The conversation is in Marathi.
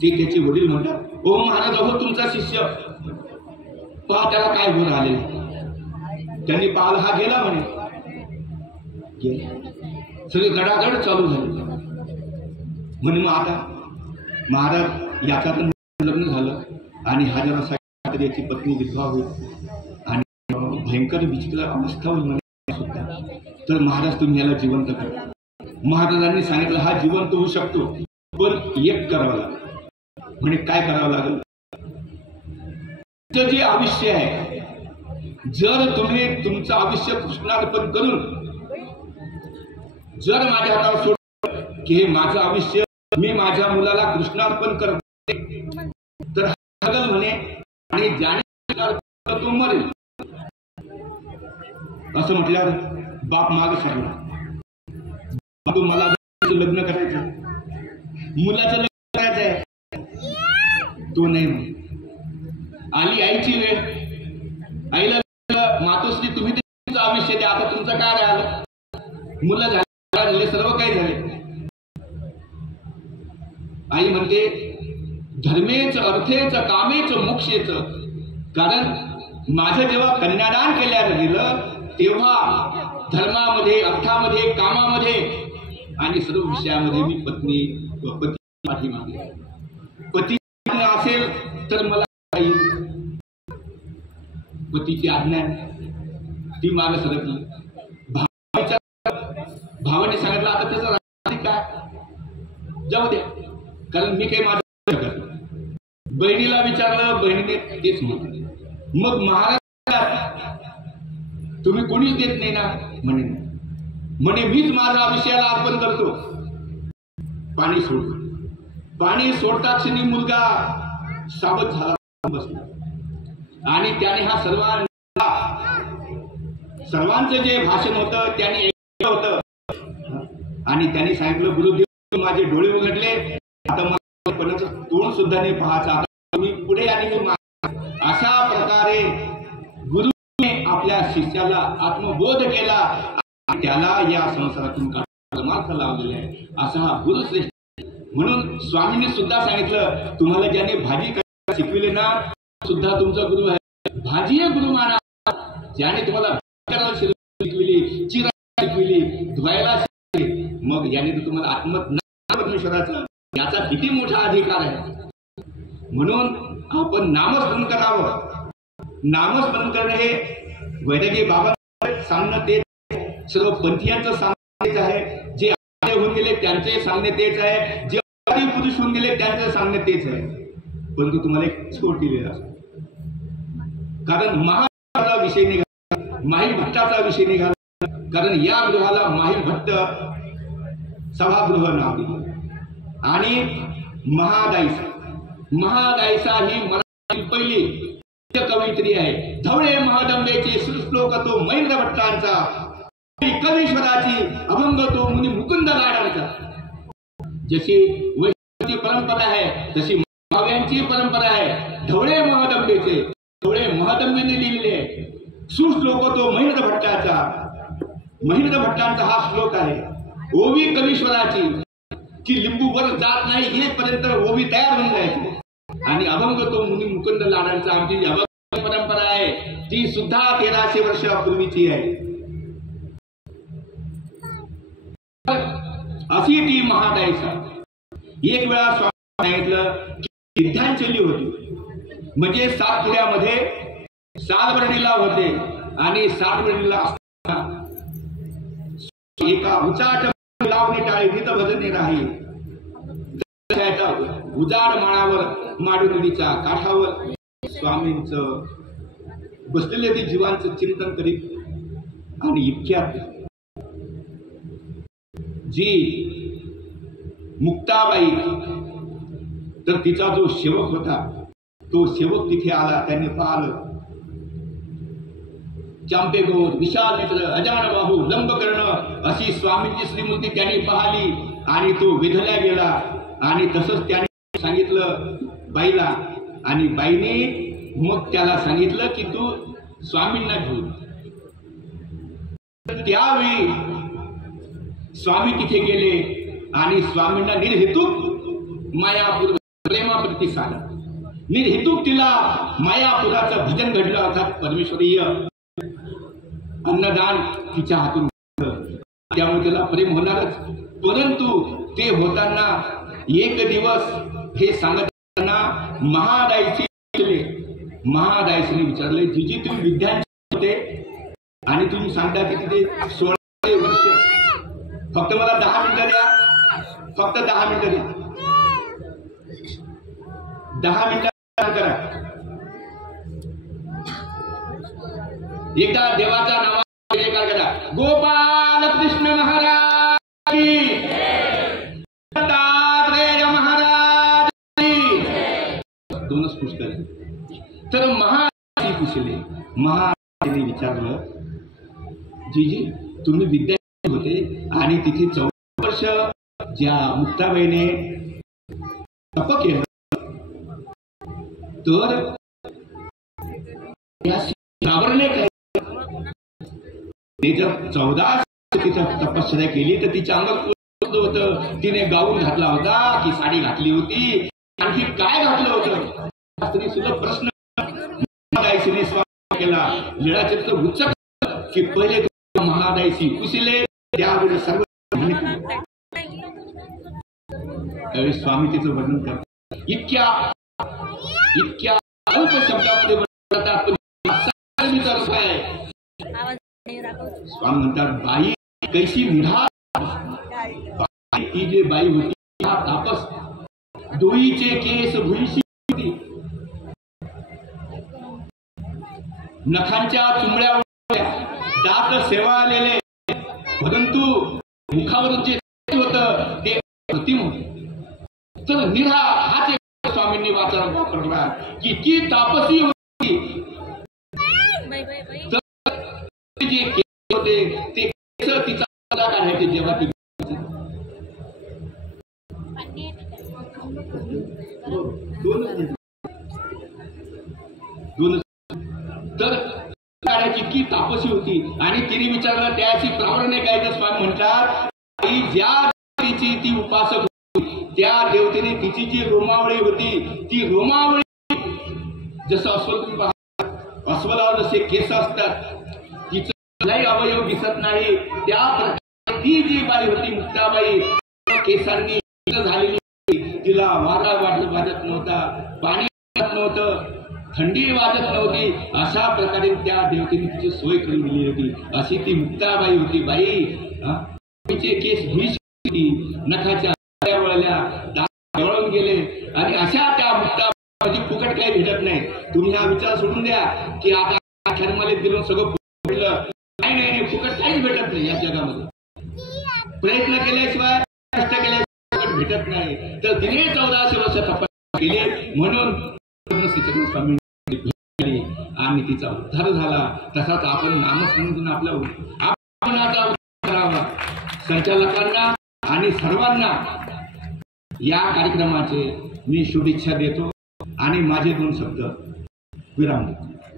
ते त्याचे वडील म्हणतात, ओ महाराज, अहो तुमचा शिष्य पहा त्याला काय गुण आले. त्यांनी पाहिलं, हा गेला म्हणे. सगळे गडागड चालू झाले. म्हणे मग आता महाराज याचा तर लग्न झालं आणि हा जरा याची पत्नी विधवा होईल आणि भयंकर विचित्र अवस्था होईल म्हणे सुद्धा. तर महाराज तुम्ही याला जिवंत करा. महाराजांनी सांगितलं, हा जिवंत होऊ शकतो, पण एक करावं लागेल. म्हणे काय करावं लागेल? जे आयुष्य आहे, जर तुम्ही तुमचं आयुष्य कृष्णार्पण करून जर माझ्या हातावर सोडलं की हे माझं आयुष्य मी माझ्या मुलाला कृष्णार्पण करते, तर हगल म्हणे आणि ज्याने तो मरेल. असं म्हटल्यावर बाप मागे सांगला, बापू मला लग्न करायचं, मुलाचं लग्न करायचं आहे. तो नाही म्हणे. आली आईची वेळ. आईला मातोश्री तुम्ही तुमचं आयुष्य द्या, आता तुमचं काय राहिलं? मुलं झाले, सर्व काही झाले. आई म्हणते, धर्मेच अर्थेच कामेच मोक्षेच. कारण माझं जेव्हा कन्यादान केलं गेलं तेव्हा धर्मामध्ये, अर्थामध्ये, कामामध्ये आणि सर्व विषयामध्ये मी पती पाठीमागे. पती असेल तर मला पतीची आज्ञा ती मागे सरकली. भावाने सांगितलं, आता त्याचं काय जाऊ द्या, कारण मी काही माझं करत. बहिणीला विचारलं, बहिणीने तेच म्हटलं. मग महाराज तुम्ही कोणीच देत नाही ना? म्हणे मीच माझ्या आयुष्याला अर्पण करतो. पाणी सोडतो. पाणी सोडता क्षणी मुलगा सावध झाला बसला आणि त्याने हा सर्वांचं जे भाषण होतं त्याने ऐकलं होतं आणि त्यांनी सांगितलं, गुरुदेव माझे डोळे उघडले, आता मला कोणाचं तोंड सुद्धा नाही पाहायचं, आता मी पुढे आणि मी. अशा प्रकारे गुरुने आपल्या शिष्याला आत्मबोध केला आणि त्याला या संसारातून मार्ग लावलेला आहे. असा हा गुरुश्रेष्ठ. म्हणून स्वामींनी सुद्धा सांगितलं, तुम्हाला ज्याने भाजी करायला शिकविले ना सुद्धा तुमचा गुरु आहे. भाजी गुरु माना. ज्याने तुम्हाला करायला शिकविली, चिरायला शिकविली, धुवायला शिकविली, मग याने तर तुम्हाला परमेश्वराचा याचा किती मोठा अधिकार आहे. म्हणून आपण नामस्मरण करावं. नामस्मरण करणे हे वैरागी बाबा सांगणं तेच, सर्व पंथीयांचं सांगणं तेच आहे. जे आदि होऊन गेले त्यांचे सांगणे तेच आहे, जे आदि पुरुष होऊन गेले त्यांचे सांगणे तेच आहे. परंतु तुम्हाला एक छोट दिलेला असतो. कारण महाचा विषय निघाला, माही भट्टाचा विषय निघाला. कारण या गृहाला माही भट्ट सभागृह नाव दिलं. आणि महादायसा ही मराठी पहिली कवयित्री आहे. धवळे महादंबेचे श्लोक तो महेंद्र भट्टांचा, कवीश्वराची अभंग तो मुनी मुकुंद लाडांचा. जशी वैष्णवाची परंपरा आहे तशी महाव्यांची परंपरा आहे. धवळे महादंबेने लिहिलेले सुश्लोक तो महेंद्र भट्टांचा हा श्लोक आहे. ओवी कवीश्वराची की लिंबूवर जात नाही येपर्यंत ओवी तयार होऊन जायची. आणि अभंग तो मुनी मुकुंद लाडांचा आमची जी अभंग परंपरा आहे ती सुद्धा 1300 वर्षापूर्वीची आहे. अशी ती महादायसा. एक वेळा स्वामी सांगितलं की विद्यांचली होती, म्हणजे सातपुड्यामध्ये सातबर्डीला होते आणि सातबर्डीला असताना एका उचाट लावणी टाळी गीत भजने राही. उजाड माळावर माडू नदीच्या काठावर स्वामींचं बसलेले ते जीवांचं चिंतन करीत आणि इतक्यात जी मुक्ताबाई तर तिचा जो सेवक होता तो सेवक तिथे आला. त्याने पाहिलं चांपेगोर विशाल नेत्र अजान बाहू लंबकर्ण अशी स्वामींची श्रीमूर्ती त्यांनी पाहिली आणि तो विधल्या गेला. आणि तसंच त्याने सांगितलं बाईला आणि बाईने मग त्याला सांगितलं की तू स्वामींना घेऊन. त्यावेळी स्वामी तिथे गेले आणि स्वामींना निर्हेतुक मायापूर प्रेमाप्रती साला निर्हेतुक तिला मायापुराचं भजन घडलं अर्थात परमेश्वरीय अन्नदान तिच्या हातून, त्यामुळे त्याला प्रेम होणारच. परंतु ते होताना एक दिवस हे सांगताना महादायीने विचारले, जीजी तुम्ही विद्यार्थी होते आणि तुम्ही सांगता की तिथे 16 वर्ष, फक्त मला 10 मिनिटं द्या, फक्त 10 मिनिटं द्या, 10 मिनिटं करा. एकदा देवाचा नावाचा जयकार करा. गोपाल कृष्ण महाराज की, दत्तात्रेय महाराज की. दोनच पुष्कळ. तर महाराज पुसले. महाराजांनी विचारलं, जीजी तुम्ही विद्यार्थी होते आणि तिथे 14 वर्ष ज्या मुक्ताबाईने तप केलं, तर घाबरले काय? ते जर 14 तिथं तपश्चर्या केली तर तिच्या अंगात होतं, तिने गाऊन घातला होता की साडी घातली होती, आणखी काय घातलं होतं? तरी सुद्धा प्रश्न महादायीने स्वागत केला. लीळाचरित्र उच्चक की पहिले महादायी कुशले, त्यावेळी सर्व त्यावेळी स्वामी तिचं वर्णन करतात. इतक्या अल्प शब्दामध्ये स्वामी म्हणतात, बाई कैशी निढा, ती जे बाई होती हा तापस, डोईचे केस भुईशी होती, नखांच्या चुंबड्या होत्या, दात सेवाळलेले, परंतु मुखावरून जे होतं ते प्रतिम होते. तर निढा हाच एक स्वामींनी वापरला की ती तापसी होती. जे केस होते ते केस तिचा काढायचे जेव्हा ती दोन तर काढायची की तापसी होती. आणि तिने विचारलं त्याची प्रामाण्य काय? तर स्वामी म्हणतात, ज्या देवतेची ती उपासक होती त्या देवतेने तिची जी रोमावळी होती, ती रोमावळी जसं अस्वल तुम्ही पाहता, अस्वलावर जसे केस असतात, तिचं लय अवयव दिसत नाही, त्या प्रकारे ती जी बाई होती मुक्ताबाई केसांनी झालेली, तिला वारा वाजत नव्हता, पाणी वाजत नव्हतं, थंडी वाजत नव्हती, अशा प्रकारे त्या देवतेने तिची सोय करून दिली होती. अशी ती मुक्ताबाई होती. बाई तिचे केस भुईशी होती, नखाच्या वळल्या, दात वळून गेले, आणि अशा त्या मुक्ताबाई फुकट काही भेटत नाही. तुम्ही हा विचार सोडून द्या की आता खरमालीत गेलो सगळं भेटलं, नाही, फुकट काहीच भेटत नाही या जगामध्ये. प्रयत्न केल्याशिवाय, कष्ट केल्याशिवाय भेटत नाही. तर तिने 1400 वर्ष तपस्या केली, म्हणून स्वामी आणि तिचा उद्धार झाला. तसाच आपण नामस्मरण आपण आता करावा. संचालकांना आणि सर्वांना या कार्यक्रमाचे मी शुभेच्छा देतो आणि माझे 2 शब्द विराम देतो.